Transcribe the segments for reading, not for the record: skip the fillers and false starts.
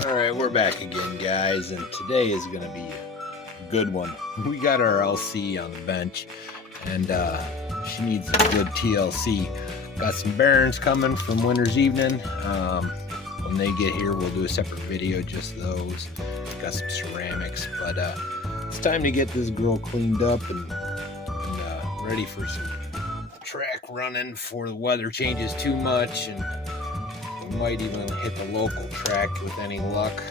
Alright, we're back again, guys, and today is going to be a good one. We got our LC on the bench, and she needs a good TLC. Got some bearings coming from Winter's Evening. When they get here, we'll do a separate video, just those. Got some ceramics, but it's time to get this girl cleaned up and ready for some track running before the weather changes too much, and we might even hit the local track with any luck.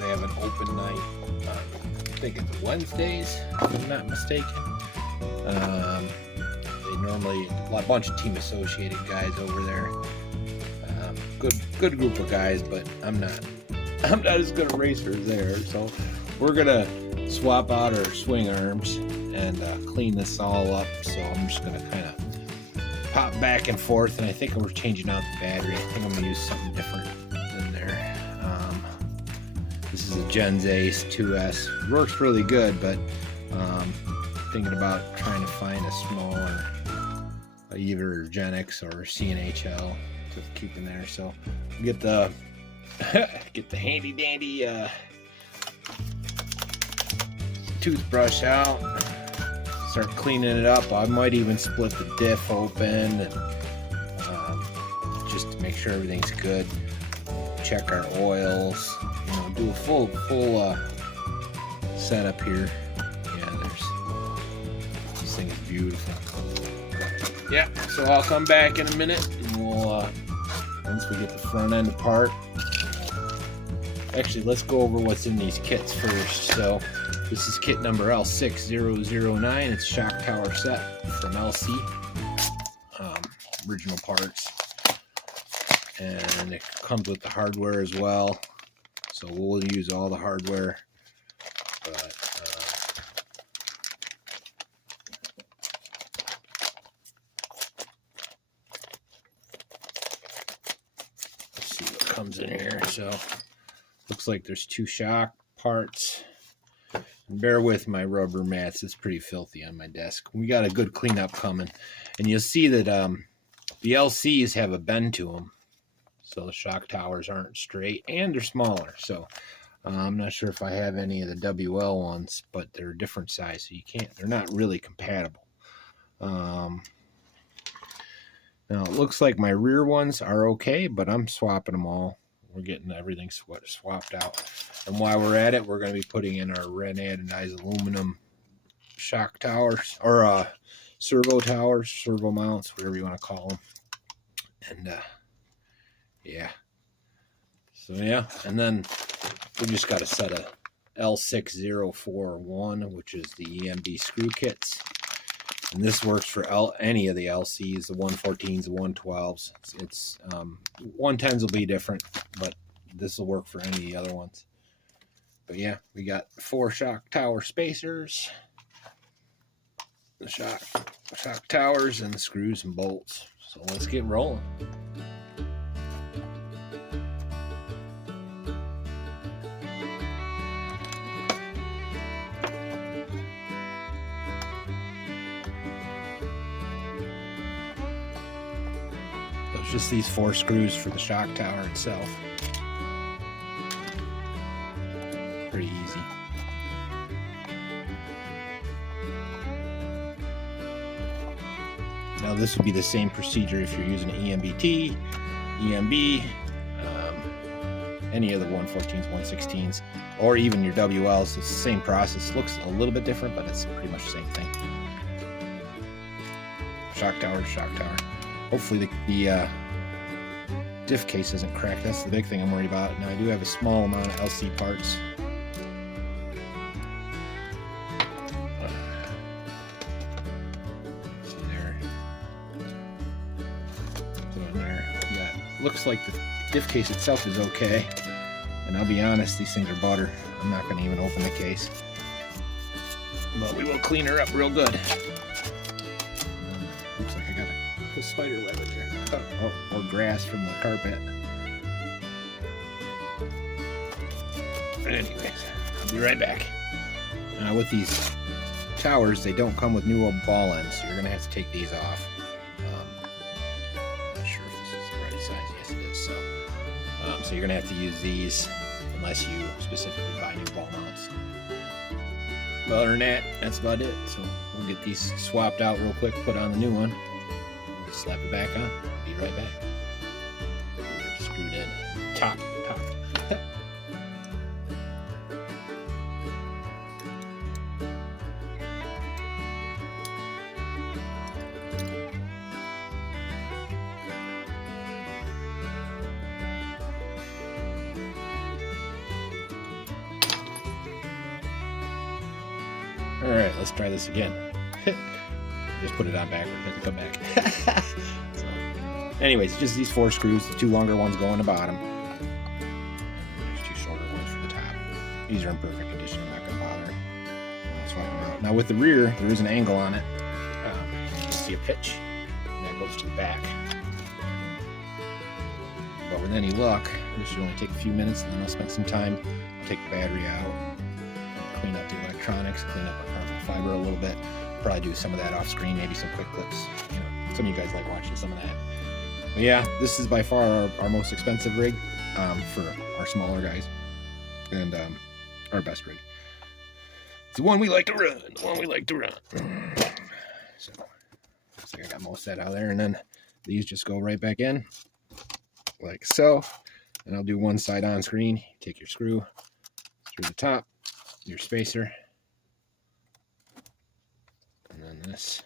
They have an open night, I think it's Wednesdays, if I'm not mistaken. They normally, a bunch of team associated guys over there. Good group of guys, but I'm not as good a racer as there. So we're gonna swap out our swing arms and clean this all up. So I'm just gonna kind of pop back and forth, and I think we're changing out the battery. I think I'm gonna use something different in there. This is a Gens Ace 2S. Works really good, but thinking about trying to find a smaller, either URGENEX or CNHL to keep in there. So get the handy dandy toothbrush out. Start cleaning it up. I might even split the diff open and just to make sure everything's good. Check our oils. You know, do a full setup here. Yeah, this thing is beautiful. Yeah, so I'll come back in a minute, and we'll once we get the front end apart. Actually, let's go over what's in these kits first. So this is kit number L6009. It's shock tower set from LC. Original parts. And it comes with the hardware as well. So we'll use all the hardware. But let's see what comes in here. So looks like there's 2 shock parts. Bear with my rubber mats, it's pretty filthy on my desk. We got a good cleanup coming, and you'll see that the LCs have a bend to them, so the shock towers aren't straight, and they're smaller. So I'm not sure if I have any of the WL ones, but they're a different size, so they're not really compatible. Now it looks like my rear ones are okay, but I'm swapping them all. We're getting everything swapped out. And while we're at it, we're going to be putting in our red anodized aluminum shock towers, or servo towers, servo mounts, whatever you want to call them. And yeah. So yeah, and then we just got a set of L6041, which is the EMB screw kits. And this works for any of the LCs, the 114s, the 112s. It's 110s will be different, but this will work for any of the other ones. But yeah, we got 4 shock tower spacers, the shock towers, and the screws and bolts. So let's get rolling. It's just these 4 screws for the shock tower itself. Pretty easy. Now this would be the same procedure if you're using an EMB-T, EMB, any of the 114s, 116s, or even your WLs. It's the same process. It looks a little bit different, but it's pretty much the same thing. Shock tower to shock tower. Hopefully the diff case isn't cracked. That's the big thing I'm worried about. Now I do have a small amount of LC parts. So there. So in there. That looks like the diff case itself is okay. And I'll be honest, these things are butter. I'm not going to even open the case. But we will clean her up real good. Looks like I got a spider web in there. Or grass from the carpet. But anyways, I'll be right back. With these towers, they don't come with new ball ends, so you're going to have to take these off. Not sure if this is the right size. Yes, it is. So So you're gonna have to use these unless you specifically buy new ball mounts. But other than that, that's about it. So we'll get these swapped out real quick, put on the new one, just slap it back on, be right back. We're screwed in. Top. All right, let's try this again. Just put it on backward, have to come back. So, anyways, just these 4 screws, the 2 longer ones go on the bottom. There's 2 shorter ones for the top. These are in perfect condition, I'm not gonna bother. I'll swap them out. Now with the rear, there is an angle on it. You see a pitch, and that goes to the back. But with any luck, this should only take a few minutes, and then I'll spend some time, take the battery out, clean up the electronics, clean up the carbon fiber a little bit. Probably do some of that off screen, maybe some quick clips. You know, some of you guys like watching some of that. But yeah, this is by far our most expensive rig for our smaller guys, and our best rig. It's the one we like to run. So looks like I got most of that out there, and then these just go right back in, like so. And I'll do one side on screen. Take your screw through the top, your spacer, and then this.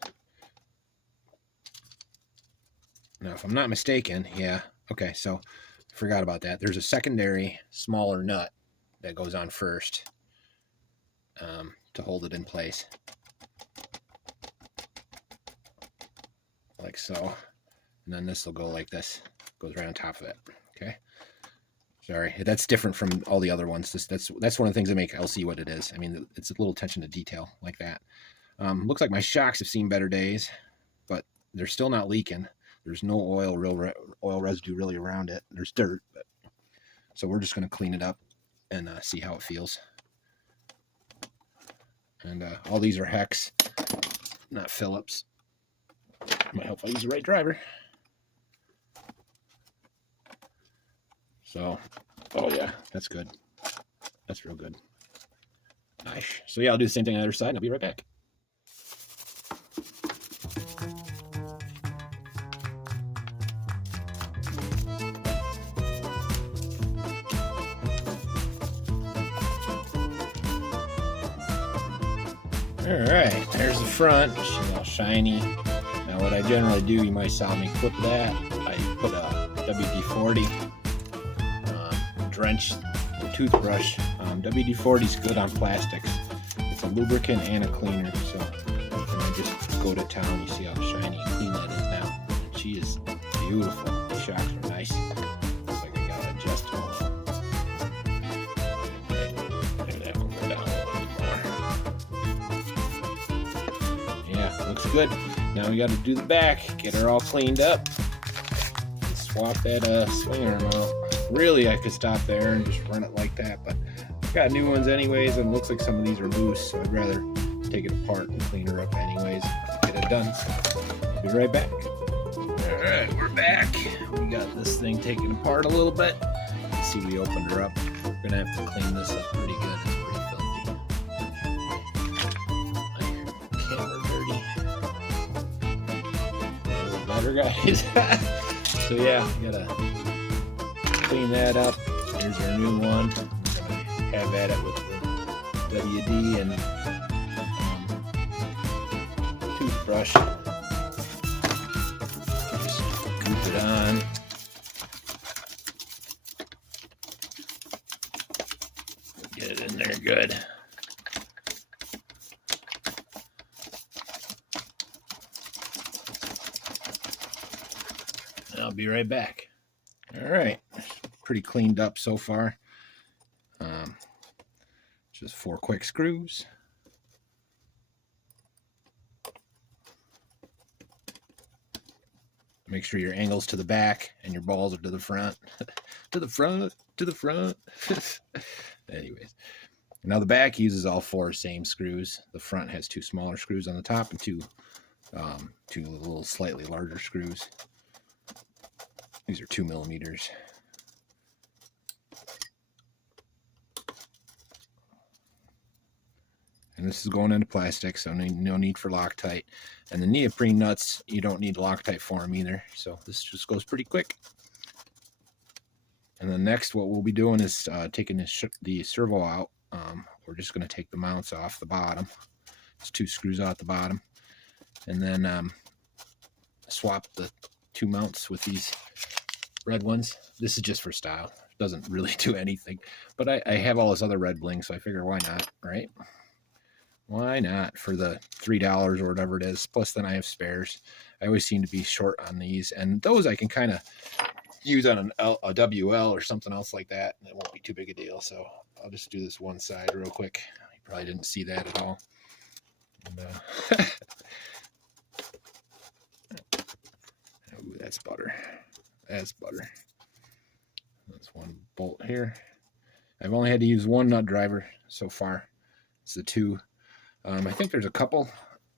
Now, if I'm not mistaken, yeah, okay, so I forgot about that. There's a secondary, smaller nut that goes on first to hold it in place, like so. And then this will go like this, goes right on top of it. Okay. Sorry, that's different from all the other ones. That's one of the things that make LC what it is. I mean, it's a little attention to detail like that. Looks like my shocks have seen better days, but they're still not leaking. There's no oil residue really around it. There's dirt, so we're just going to clean it up and see how it feels. And all these are Hex, not Phillips. Might help if I use the right driver. So, oh yeah, that's good. That's real good. Nice. So yeah, I'll do the same thing on the other side, and I'll be right back. All right, there's the front. She's all shiny. Now what I generally do, you might saw me clip that. I put a WD-40. Drench the toothbrush. WD-40 is good on plastics. It's a lubricant and a cleaner, so I just go to town. You see how shiny and clean that is now. And she is beautiful. The shocks are nice. Looks like I got it adjustable. Maybe that one go down a little more. Yeah, looks good. Now we got to do the back. Get her all cleaned up. And swap that swing arm out. Really, I could stop there and just run it like that, but I've got new ones anyways, and it looks like some of these are loose, so I'd rather take it apart and clean her up anyways. Get it done. Be right back. All right, we're back. We got this thing taken apart a little bit. You see, we opened her up. We're gonna have to clean this up pretty good. It's pretty filthy. My camera dirty. A little better, guys. So yeah, we gotta clean that up. Here's our new one. We're gonna have at it with the WD and toothbrush. Just goop it on. Get it in there good. I'll be right back. All right. Pretty cleaned up so far. Just 4 quick screws. Make sure your angle's to the back and your balls are to the front. To the front, to the front. Anyways, now the back uses all 4 same screws. The front has 2 smaller screws on the top and two little slightly larger screws. These are 2 millimeters. and this is going into plastic, so no need for Loctite. And the neoprene nuts, you don't need Loctite for them either, so this just goes pretty quick. And then next, what we'll be doing is taking the servo out. We're just going to take the mounts off the bottom. It's 2 screws out the bottom, and then swap the 2 mounts with these red ones. This is just for style. It doesn't really do anything, but I have all this other red bling, so I figure why not, right? Why not for the $3 or whatever it is? Plus, then I have spares. I always seem to be short on these, and those I can kind of use on a WL or something else like that, and it won't be too big a deal. So I'll just do this one side real quick. You probably didn't see that at all. And, ooh, that's butter. That's butter. That's one bolt here. I've only had to use 1 nut driver so far. It's the 2. I think there's a couple.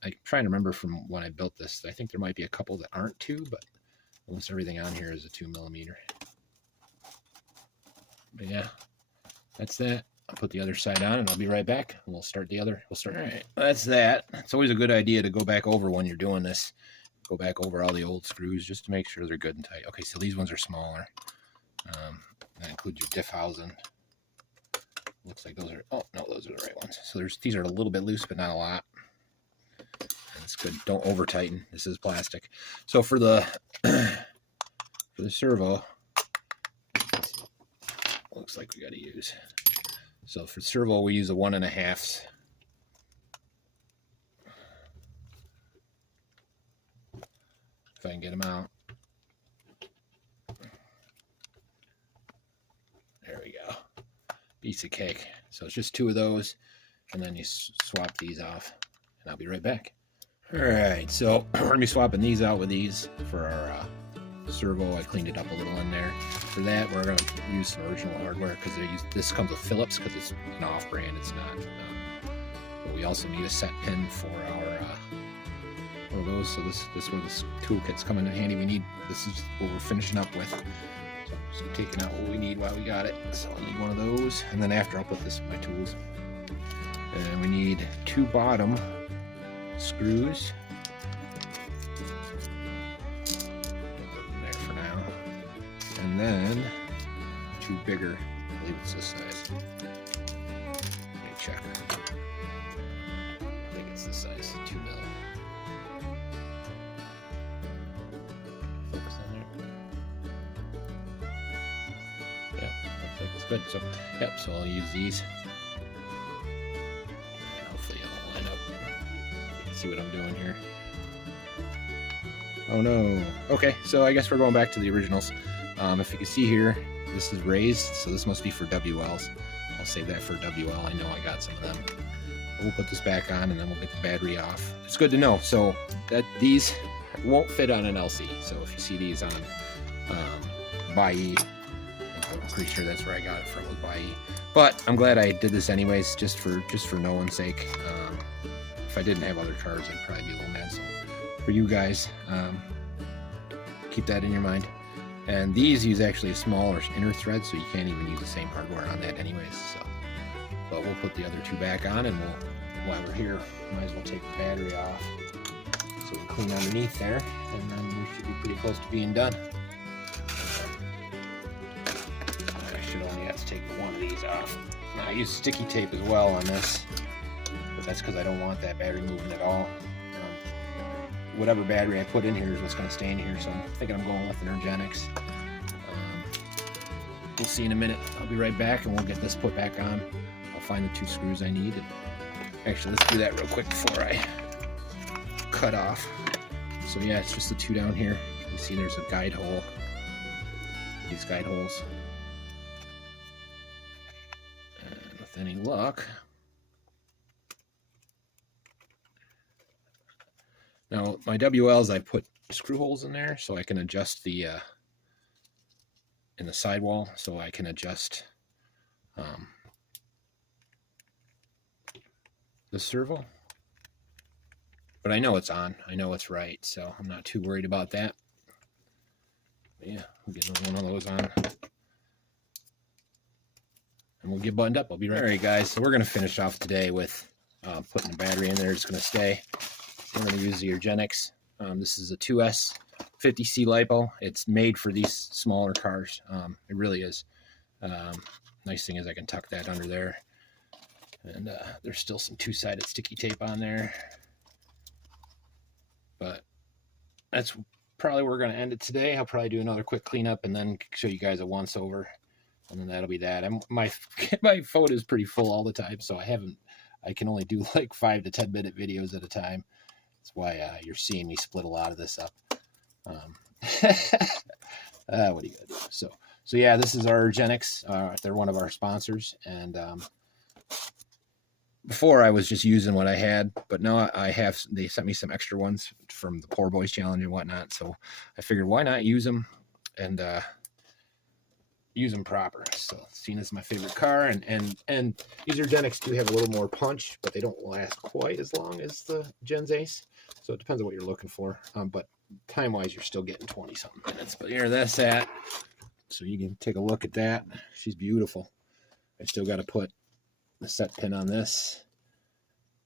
I'm trying to remember from when I built this. I think there might be a couple that aren't 2, but almost everything on here is a 2mm. But yeah, that's that. I'll put the other side on and I'll be right back. We'll start the other. All right, that's that. It's always a good idea to go back over when you're doing this. Go back over all the old screws just to make sure they're good and tight. Okay, so these ones are smaller. That includes your diff housing. Looks like those are, oh no, those are the right ones. So these are a little bit loose, but not a lot. That's good. Don't over tighten. This is plastic. So for the servo, looks like we got to use. So for servo, we use a 1 1/2. If I can get them out. There we go. Piece of cake. So it's just 2 of those, and then you swap these off, and I'll be right back. All right, so we're gonna be swapping these out with these for our servo. I cleaned it up a little in there. For that, we're gonna use some original hardware because this comes with Phillips because it's an off-brand. It's not. But we also need a set pin for our one of those. So this is where this toolkit's coming in handy. This is what we're finishing up with. So I'm just taking out what we need while we got it. So I'll need one of those, and then after I'll put this in my tools. And we need 2 bottom screws. There for now. And then 2 bigger. I believe it's this size. Let me check. I think it's this size, 2mm. Focus on there. Yeah, looks like it's good. So, yep. So I'll use these. Hopefully it'll line up. See what I'm doing here. Oh no. Okay, so I guess we're going back to the originals. If you can see here, this is raised, so this must be for WLs. I'll save that for WL. I know I got some of them. We'll put this back on and then we'll get the battery off. It's good to know. So that these won't fit on an LC. So if you see these on BuyE, I'm pretty sure that's where I got it from, with BuyE. But I'm glad I did this anyways, just for no one's sake. If I didn't have other cars, I'd probably be a little mad. So for you guys, keep that in your mind. And these use actually a smaller inner thread, so you can't even use the same hardware on that anyways. So, but we'll put the other 2 back on, and while we're here, might as well take the battery off. So we clean underneath there, and then we should be pretty close to being done. I should only have to take one of these off. Now, I use sticky tape as well on this, but that's because I don't want that battery moving at all. Whatever battery I put in here is what's going to stay in here, so I'm thinking I'm going with an URGENEX. We'll see in a minute. I'll be right back, and we'll get this put back on. I'll find the 2 screws I need. Actually, let's do that real quick before I cut off. So yeah, it's just the 2 down here. You see there's a guide hole. These guide holes. And with any luck... Now, my WLs, I put screw holes in there so I can adjust the, in the sidewall, so I can adjust the servo. But I know it's on. I know it's right, so I'm not too worried about that. But yeah, we'll get one of those on. And we'll get buttoned up. I'll be right. All right, guys, so we're going to finish off today with putting the battery in there. It's going to stay. We're going to use the URGENEX. This is a 2S 50C LiPo. It's made for these smaller cars. It really is. Nice thing is I can tuck that under there. And there's still some two-sided sticky tape on there. But that's probably where we're going to end it today. I'll probably do another quick cleanup and then show you guys a once over. And then that'll be that. My phone is pretty full all the time, so I can only do like 5 to 10 minute videos at a time. That's why you're seeing me split a lot of this up. What are you gonna do? So yeah, this is our URGENEX. They're one of our sponsors, and before I was just using what I had, but now they sent me some extra ones from the Poor Boys Challenge and whatnot. So I figured, why not use them and use them proper. So seeing as my favorite car, and these URGENEX do have a little more punch, but they don't last quite as long as the Gens Ace. So it depends on what you're looking for. But time-wise, you're still getting 20-something minutes. But here that's at. So you can take a look at that. She's beautiful. I still got to put the set pin on this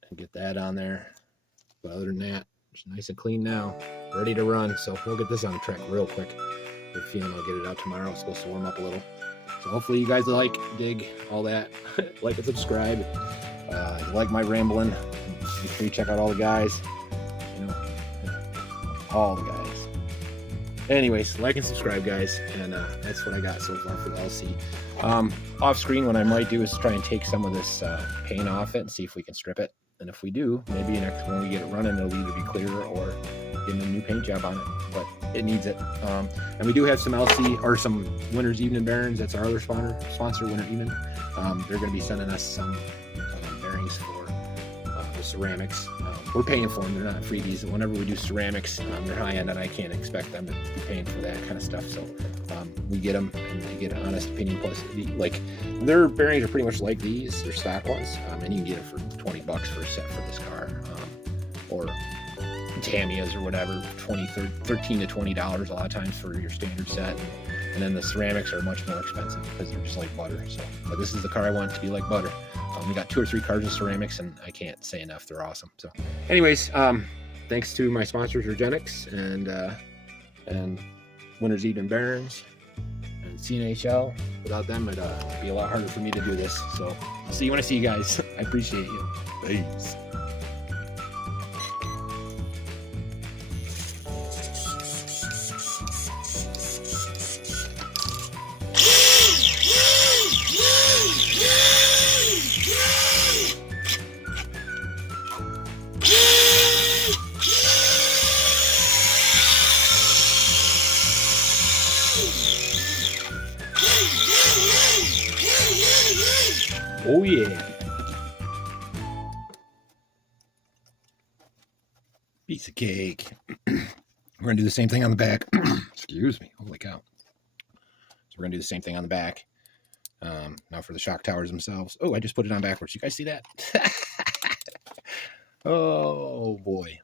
and get that on there. But other than that, it's nice and clean now, ready to run. So we'll get this on the track real quick. I have a feeling I'll get it out tomorrow. It's supposed to warm up a little. So hopefully you guys dig all that. Like and subscribe. If you like my rambling, make sure you check out all the guys. All the guys. Anyways, like and subscribe, guys. And that's what I got so far for the LC. Off screen, what I might do is try and take some of this paint off it and see if we can strip it. And if we do, maybe when we get it running, it'll either be clearer or get a new paint job on it. But it needs it. And we do have some LC or some Winners Evening bearings. That's our other sponsor, Winter Evening. They're going to be sending us some bearings for the ceramics. We're paying for them. They're not freebies. Whenever we do ceramics, they're high end, and I can't expect them to be paying for that kind of stuff. So we get them, and they get an honest opinion. Plus, like, their bearings are pretty much like these. They're stock ones, and you can get it for $20 for a set for this car, or TAMIYAs or whatever, $13 to $20 a lot of times for your standard set. And then the ceramics are much more expensive because they're just like butter. So, but this is the car I want it to be like butter. We got 2 or 3 cars of ceramics, and I can't say enough. They're awesome. So, anyways, thanks to my sponsors, URGENEX and Winners Evening bearings and CNHL. Without them, it'd be a lot harder for me to do this. So, I'll see you when I see you guys. I appreciate you. Peace. Oh yeah. Piece of cake. We're gonna do the same thing on the back. Excuse me. Holy cow. So we're gonna do the same thing on the back. Now for the shock towers themselves. Oh, I just put it on backwards. You guys see that? Oh boy.